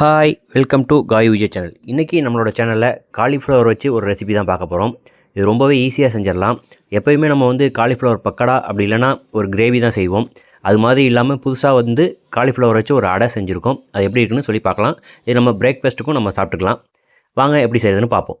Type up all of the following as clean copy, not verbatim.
Hi welcome to காய் Vijay channel. இன்றைக்கி நம்மளோட சேனலில் காலிஃப்ளவர் வச்சு ஒரு ரெசிபி தான் பார்க்க போகிறோம். இது ரொம்பவே ஈஸியாக செஞ்சிடலாம். எப்போயுமே நம்ம காலிஃப்ளவர் பக்கடா அப்படி இல்லைனா ஒரு கிரேவி தான் செய்வோம். அது மாதிரி இல்லாமல் புதுசாக காலிஃப்ளவர் வச்சு ஒரு அடை செஞ்சுருக்கோம். அது எப்படி இருக்குன்னு சொல்லி பார்க்கலாம். இது நம்ம பிரேக்ஃபாஸ்ட்டுக்கும் நம்ம சாப்பிட்டுக்கலாம். வாங்க எப்படி செய்யுதுன்னு பார்ப்போம்.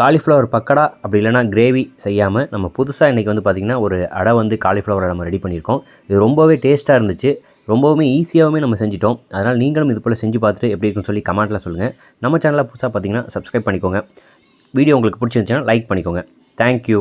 காலிஃப்ளவர் பக்கடா அப்படி இல்லைனா கிரேவி செய்யாமல் நம்ம புதுசாக இன்றைக்கி பார்த்திங்கன்னா ஒரு அடை காலிஃப்ளவரை நம்ம ரெடி பண்ணியிருக்கோம். இது ரொம்பவே டேஸ்ட்டாக இருந்துச்சு. ரொம்பவுமே ஈஸியாகவுமே நம்ம செஞ்சிட்டோம். அதனால் நீங்களும் இது போல் செஞ்சு பார்த்துட்டு எப்படி இருக்குன்னு சொல்லி கமெண்ட்டில் சொல்லுங்கள். நம்ம சேனலில் புதுசாக பார்த்திங்கன்னா சப்ஸ்கிரைப் பண்ணிக்கோங்க. வீடியோ உங்களுக்கு பிடிச்சிருந்துச்சுன்னா லைக் பண்ணிக்கோங்க. தேங்க்யூ.